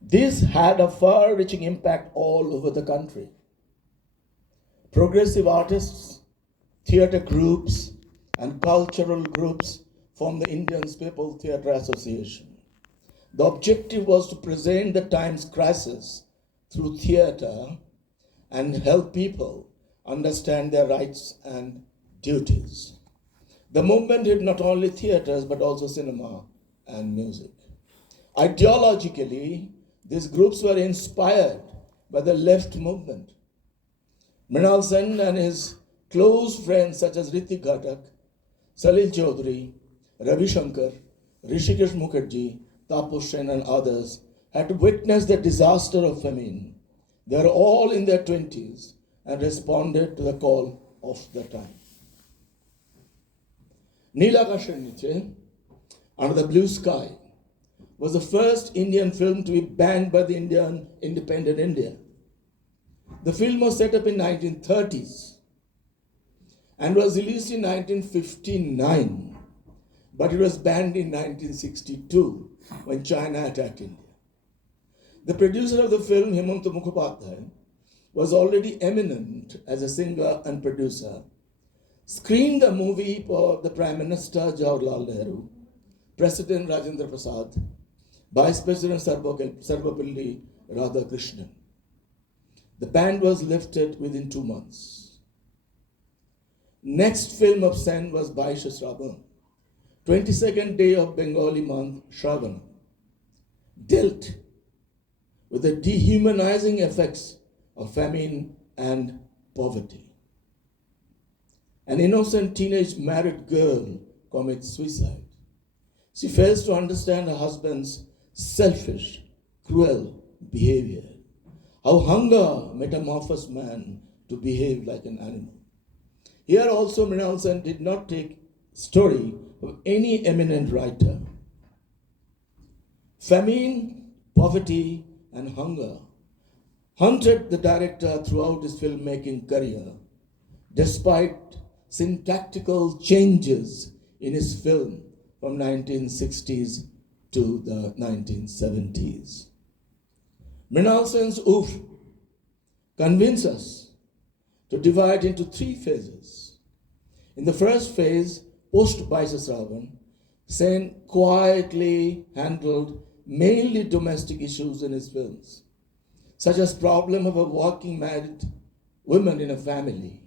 This had a far-reaching impact all over the country. Progressive artists, theatre groups, and cultural groups formed the Indian People Theatre Association. The objective was to present the time's crisis through theatre and help people understand their rights and duties. The movement hit not only theatres but also cinema and music. Ideologically, these groups were inspired by the left movement. Mrinal Sen and his close friends such as Ritik Ghatak, Salil Chaudhary, Ravi Shankar, Rishikesh Mukherjee, Tapas Sen and others had witnessed the disaster of famine. They were all in their 20s and responded to the call of the time. Neela Akashar Niche, Under the Blue Sky, was the first Indian film to be banned by the independent India. The film was set up in 1930s and was released in 1959, but it was banned in 1962 when China attacked India. The producer of the film, Hemant Mukhopadhyay, was already eminent as a singer and producer, screened the movie for the Prime Minister Jawaharlal Nehru, President Rajendra Prasad, Vice President Sarvapalli Radhakrishnan. The ban was lifted within 2 months. Next film of Sen was Baishe Shravan, 22nd day of Bengali month Shravan, dealt with the dehumanizing effects of famine and poverty. An innocent teenage married girl commits suicide. She fails to understand her husband's selfish, cruel behavior. How hunger metamorphosed man to behave like an animal. Here also Mrinal Sen did not take story of any eminent writer. Famine, poverty, and hunger haunted the director throughout his filmmaking career, despite syntactical changes in his film from 1960s to the 1970s. Mrinal Sen's oof convinces us to divide into 3 phases. In the first phase, post-Baishe Shravan, Sen quietly handled mainly domestic issues in his films, such as problem of a working married woman in a family,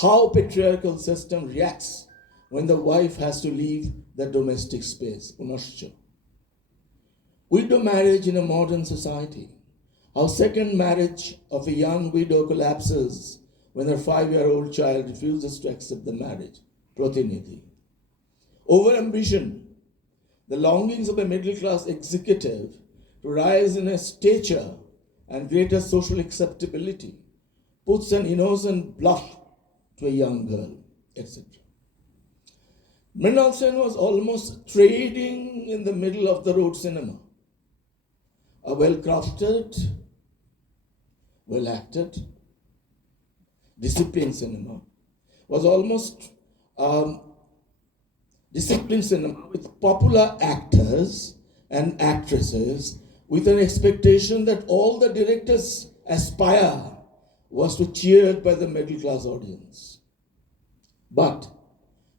how patriarchal system reacts when the wife has to leave the domestic space, punashcha. Widow marriage in a modern society, how second marriage of a young widow collapses when her 5-year-old child refuses to accept the marriage, pratinidhi. Overambition, the longings of a middle-class executive to rise in a stature and greater social acceptability, puts an innocent blush to a young girl, etc. Mrinal Sen was almost trading in the middle of the road cinema. A well-crafted, well-acted, disciplined cinema was almost disciplined cinema with popular actors and actresses with an expectation that all the directors aspire was to cheered by the middle-class audience. But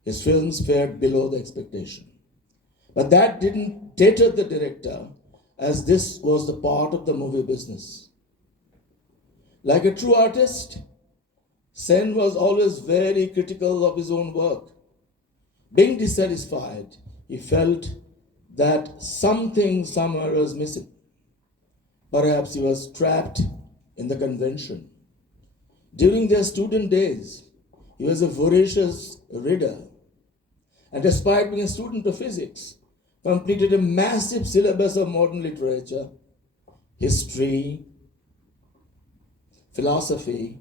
his films fared below the expectation. But that didn't deter the director, as this was the part of the movie business. Like a true artist, Sen was always very critical of his own work. Being dissatisfied, he felt that something somewhere was missing. Perhaps he was trapped in the convention. During their student days, he was a voracious reader, and despite being a student of physics, completed a massive syllabus of modern literature, history, philosophy,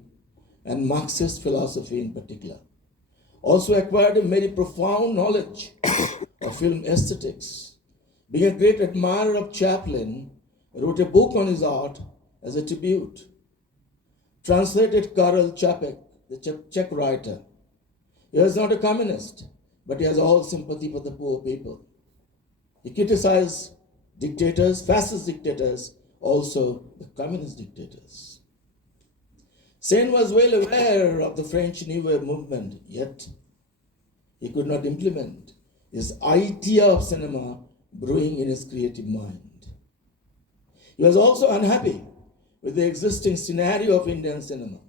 and Marxist philosophy in particular. Also acquired a very profound knowledge of film aesthetics. Being a great admirer of Chaplin, wrote a book on his art as a tribute. Translated Karel Čapek, the Czech writer. He was not a communist, but he has all sympathy for the poor people. He criticized dictators, fascist dictators, also the communist dictators. Sen was well aware of the French New Wave movement, yet he could not implement his idea of cinema brewing in his creative mind. He was also unhappy with the existing scenario of Indian cinema,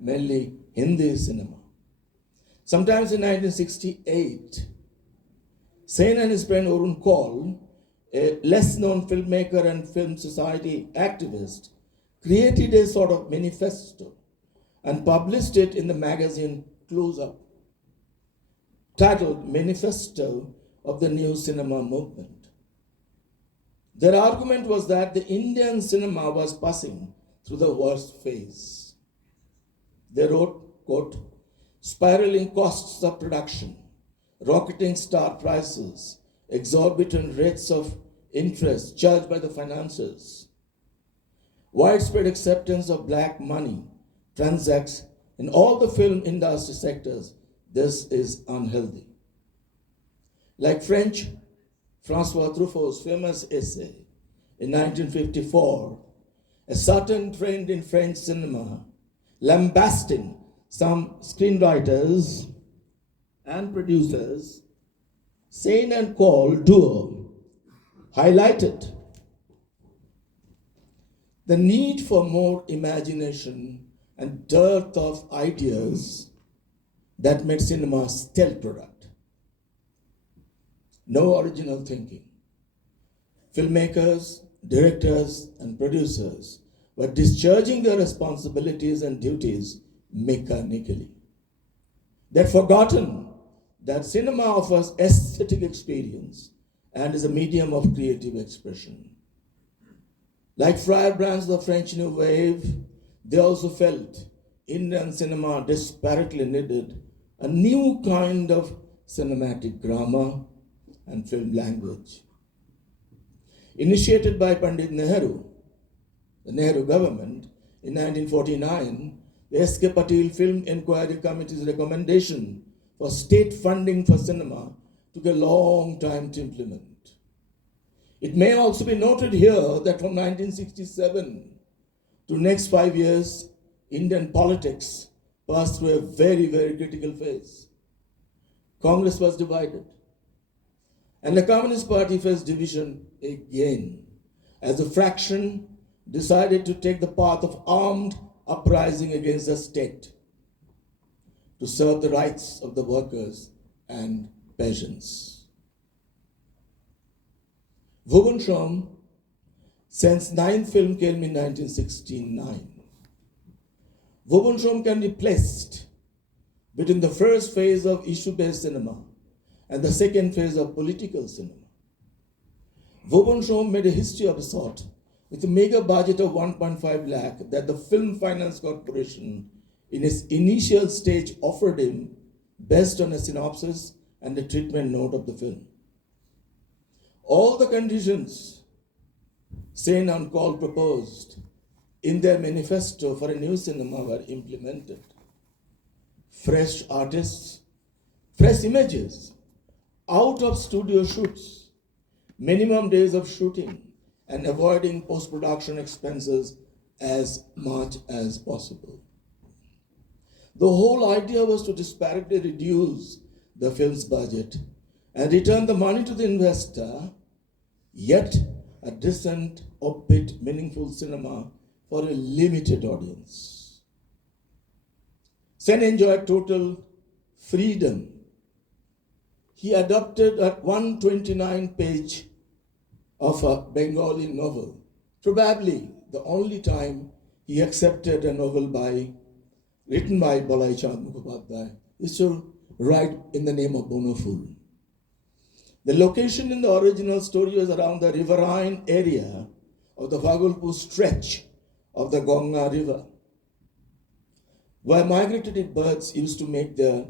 mainly Hindi cinema. Sometimes in 1968, Sen and his friend Arun Kaul, a less-known filmmaker and film society activist, created a sort of manifesto and published it in the magazine Close Up, titled Manifesto of the New Cinema Movement. Their argument was that the Indian cinema was passing through the worst phase. They wrote, quote, spiraling costs of production, rocketing star prices, exorbitant rates of interest charged by the financiers, widespread acceptance of black money transacts in all the film industry sectors. This is unhealthy. Like Francois Truffaut's famous essay in 1954, a certain trend in French cinema, lambasting some screenwriters and producers, Sen and Kaul duo highlighted the need for more imagination and dearth of ideas that made cinema a stealth product. No original thinking. Filmmakers, directors, and producers were discharging their responsibilities and duties mechanically. They'd forgotten that cinema offers aesthetic experience and is a medium of creative expression. Like firebrands of the French New Wave, they also felt Indian cinema desperately needed a new kind of cinematic grammar and film language. Initiated by Pandit Nehru, the Nehru government, in 1949, the S.K. Patil Film Inquiry Committee's recommendation for state funding for cinema took a long time to implement. It may also be noted here that from 1967 to next 5 years, Indian politics passed through a very, very critical phase. Congress was divided, and the Communist Party faced division again, as a fraction decided to take the path of armed uprising against the state to serve the rights of the workers and peasants. Bhuvan Shom, Sen's ninth film came in 1969. Bhuvan Shom can be placed between the first phase of issue-based cinema and the second phase of political cinema. Bhuvan Shom made a history of a sort with a mega budget of 1.5 lakh that the Film Finance Corporation in its initial stage offered him based on a synopsis and a treatment note of the film. All the conditions Sen and Kaul proposed in their manifesto for a new cinema were implemented. Fresh artists, fresh images, out of studio shoots, minimum days of shooting, and avoiding post-production expenses as much as possible. The whole idea was to disparately reduce the film's budget and return the money to the investor, yet a decent, upbeat, meaningful cinema for a limited audience. Sen enjoyed total freedom. He adopted a 129-page of a Bengali novel, probably the only time he accepted a novel written by Balai Chand Mukhopadhyay, is to write in the name of Bonaful. The location in the original story was around the riverine area of the Bhagalpur stretch of the Ganga River, where migratory birds used to make their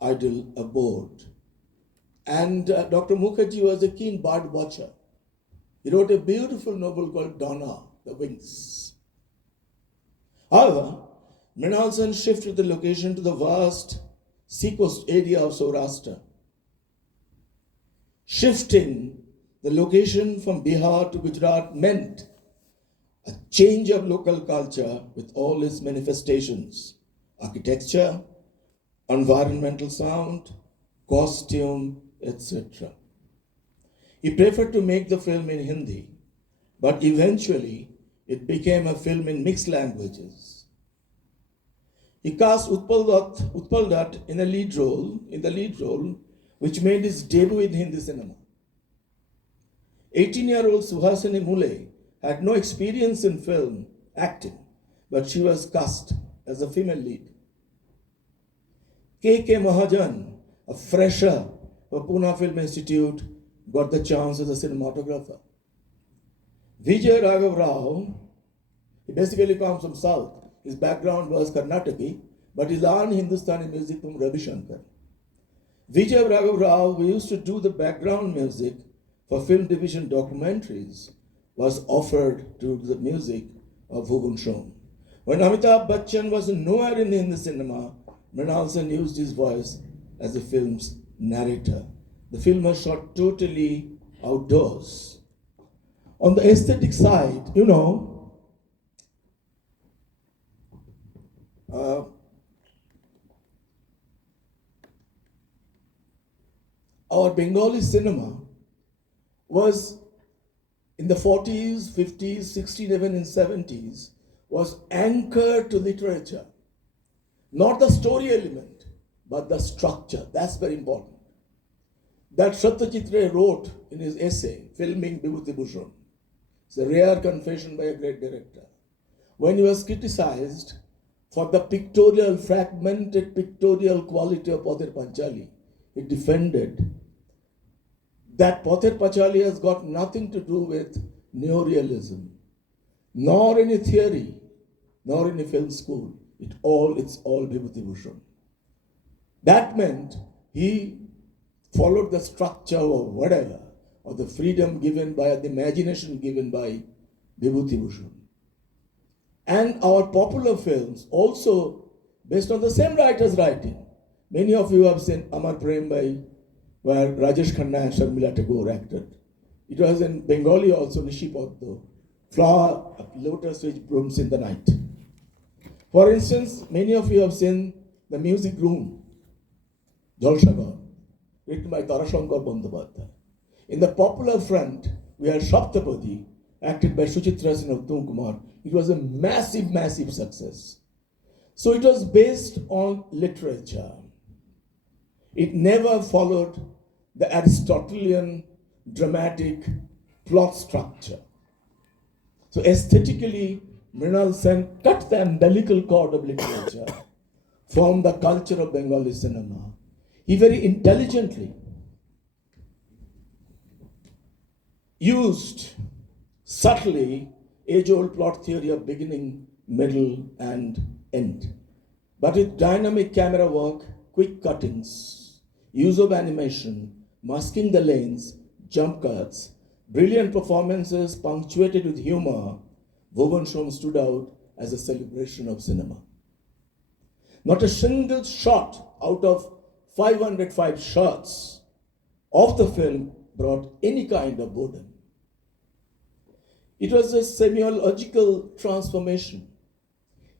idle abode. And Dr. Mukherjee was a keen bird watcher. He wrote a beautiful novel called Dana, The Wings. However, Mrinal Sen shifted the location to the vast seacoast area of Saurashtra. Shifting the location from Bihar to Gujarat meant a change of local culture with all its manifestations, architecture, environmental sound, costume, etc. He preferred to make the film in Hindi, but eventually it became a film in mixed languages. He cast Utpal Dutt in the lead role, which made his debut in Hindi cinema. 18-year-old Suhasini Mule had no experience in film acting, but she was cast as a female lead. K.K. Mahajan, a fresher for Pune Film Institute, got the chance as a cinematographer. Vijay Raghav Rao, he basically comes from South. His background was Karnataki, but he learned Hindustani music from Ravi Shankar. Vijay Raghav Rao, who used to do the background music for film division documentaries, was offered to do the music of Bhuvan Shom. When Amitabh Bachchan was nowhere in the Hindi cinema, Mrinal Sen used his voice as the film's narrator. The film was shot totally outdoors. On the aesthetic side, our Bengali cinema was in the 40s, 50s, 60s, even in 70s, was anchored to literature. Not the story element, but the structure. That's very important. That Satyajit Ray wrote in his essay, Filming Vibhuti Bhushan. It's a rare confession by a great director. When he was criticized for the fragmented pictorial quality of Pather Panchali, he defended that Pather Panchali has got nothing to do with neorealism, nor any theory, nor any film school. It's all Vibhuti Bhushan. That meant he followed the structure or whatever, or the freedom given by, the imagination given by Vibhuti Bhushan. And our popular films also based on the same writer's writing. Many of you have seen Amar Prem where Rajesh Khanna and Sharmila Tagore acted. It was in Bengali also, Nishi Padma, Flower, Lotus which blooms in the night. For instance, many of you have seen The Music Room, Jalshagar, written by Tarashankar Bandyopadhyay. In the popular front, we had Shaptapadi, acted by Suchitra Sen and Uttam Kumar. It was a massive, massive success. So it was based on literature. It never followed the Aristotelian dramatic plot structure. So aesthetically, Mrinal Sen cut the umbilical cord of literature from the culture of Bengali cinema. He very intelligently used subtly age-old plot theory of beginning, middle, and end. But with dynamic camera work, quick cuttings, use of animation, masking the lanes, jump cuts, brilliant performances punctuated with humor, Bhuvan Shom stood out as a celebration of cinema. Not a single shot out of 505 shots of the film brought any kind of boredom. It was a semiological transformation.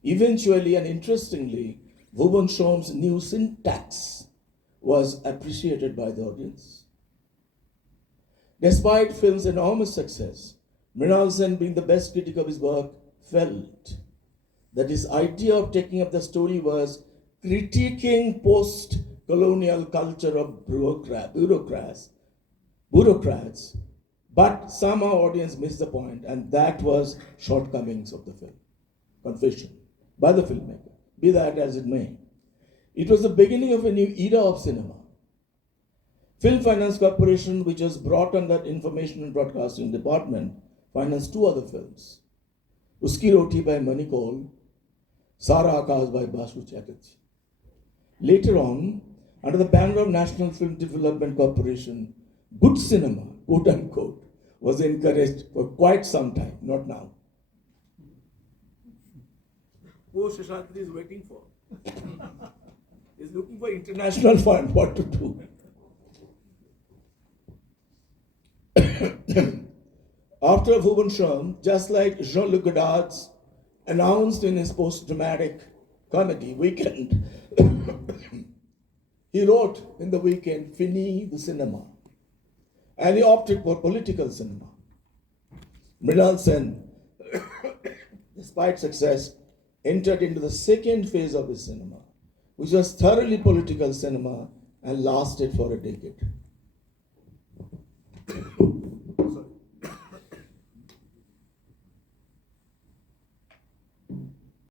Eventually and interestingly, Bhuvan Shom's new syntax was appreciated by the audience. Despite film's enormous success, Mrinal Sen, being the best critic of his work, felt that his idea of taking up the story was critiquing post-colonial culture of bureaucrats, but somehow audience missed the point, and that was shortcomings of the film. Confession by the filmmaker, be that as it may. It was the beginning of a new era of cinema. Film Finance Corporation, which was brought under Information and Broadcasting Department, financed two other films. Uski Roti by Mani Kaul, Sara Akash by Basu Chatterjee. Later on, under the banner of National Film Development Corporation, good cinema, quote unquote, was encouraged for quite some time, not now. Poor Shashatri is waiting for. He's looking for international fund, what to do. After Bhuvan, just like Jean-Luc Godard's announced in his post-dramatic comedy Weekend, he wrote in the Weekend, Fini the cinema, and he opted for political cinema. Mrinal Sen, despite success, entered into the second phase of his cinema, which was thoroughly political cinema and lasted for a decade.